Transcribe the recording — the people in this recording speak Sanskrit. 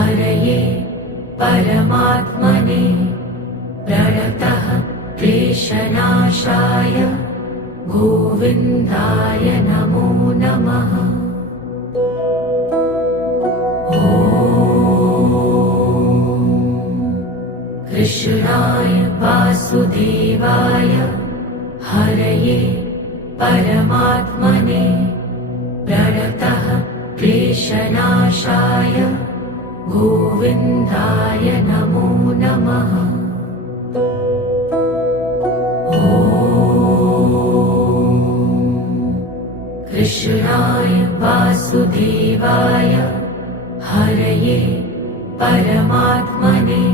हरये परमात्मने प्रणतः क्लेशनाशाय गोविन्दाय नमो नमः। कृष्णाय वासुदेवाय हरये परमात्मने प्रणतः क्लेशनाशाय गोविन्दाय नमो नमः। कृष्णाय वासुदेवाय हरये परमात्मने